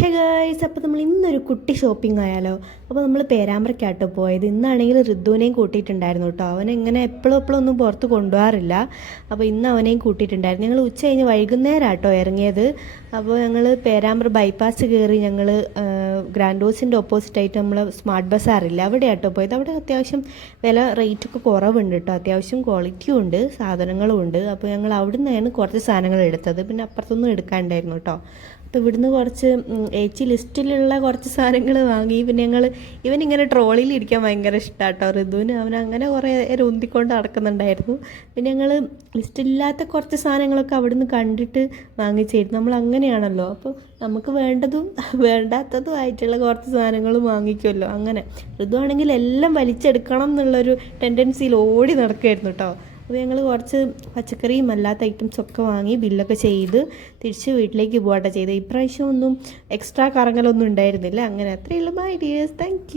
Hey guys അപ്പോൾ നമ്മൾ ഇന്നൊരു കുട്ടി ഷോപ്പിംഗ് ആയാലോ? അപ്പോൾ നമ്മൾ പേരാമ്പ്രയ്ക്കാട്ടോ പോയത്. ഇന്നാണെങ്കിൽ ഋതുവിനെയും കൂട്ടിയിട്ടുണ്ടായിരുന്നു കേട്ടോ. അവൻ ഇങ്ങനെ എപ്പോഴും എപ്പോഴും ഒന്നും പുറത്ത് കൊണ്ടുപോകാറില്ല. അപ്പോൾ ഇന്ന് അവനെയും കൂട്ടിയിട്ടുണ്ടായിരുന്നു. ഞങ്ങൾ ഉച്ച കഴിഞ്ഞ് വൈകുന്നേരം ആട്ടോ ഇറങ്ങിയത്. അപ്പോൾ ഞങ്ങൾ പേരാമ്പ്ര ബൈപ്പാസ് കയറി ഞങ്ങൾ ഗ്രാൻഡ് ഹോസിന്റെ ഓപ്പോസിറ്റായിട്ട് നമ്മൾ സ്മാർട്ട് ബസ്സാറില്ല അവിടെ ആട്ടോ പോയത്. അവിടെ അത്യാവശ്യം വില റേറ്റൊക്കെ കുറവുണ്ട് കേട്ടോ. അത്യാവശ്യം ക്വാളിറ്റിയും ഉണ്ട് സാധനങ്ങളും ഉണ്ട്. അപ്പോൾ ഞങ്ങൾ അവിടെ നിന്നാണ് കുറച്ച് സാധനങ്ങൾ എടുത്തത്. പിന്നെ അപ്പുറത്തൊന്നും എടുക്കാണ്ടായിരുന്നു കേട്ടോ. അപ്പോൾ ഇവിടുന്ന് കുറച്ച് ഏച്ചി ലിസ്റ്റിലുള്ള കുറച്ച് സാധനങ്ങൾ വാങ്ങി. പിന്നെ ഞങ്ങൾ ഇവനിങ്ങനെ ട്രോളിയിൽ ഇരിക്കാൻ ഭയങ്കര ഇഷ്ടമാണ് കേട്ടോ ഋതുവിന് അവൻ അങ്ങനെ കുറേ നേരം ഉന്തിക്കൊണ്ട് നടക്കുന്നുണ്ടായിരുന്നു. പിന്നെ ഞങ്ങൾ ലിസ്റ്റില്ലാത്ത കുറച്ച് സാധനങ്ങളൊക്കെ അവിടുന്ന് കണ്ടിട്ട് വാങ്ങിച്ചായിരുന്നു നമ്മൾ അങ്ങനെയാണല്ലോ. അപ്പോൾ നമുക്ക് വേണ്ടതും വേണ്ടാത്തതും ആയിട്ടുള്ള കുറച്ച് സാധനങ്ങൾ വാങ്ങിക്കുമല്ലോ അങ്ങനെ. ഋതുവാണെങ്കിൽ എല്ലാം വലിച്ചെടുക്കണം എന്നുള്ളൊരു ടെൻഡൻസിയിൽ ഓടി നടക്കുമായിരുന്നു കേട്ടോ അപ്പോൾ ഞങ്ങൾ കുറച്ച് പച്ചക്കറിയും അല്ലാത്ത ഐറ്റംസ് ഒക്കെ വാങ്ങി ബില്ലൊക്കെ ചെയ്ത് തിരിച്ച് വീട്ടിലേക്ക് പോകട്ടെ ചെയ്ത് ഇപ്രാവശ്യം ഒന്നും എക്സ്ട്രാ കറങ്ങലൊന്നും ഉണ്ടായിരുന്നില്ല. അങ്ങനെ അത്രയുള്ളൂ ബൈ ഡിയേഴ്സ് താങ്ക്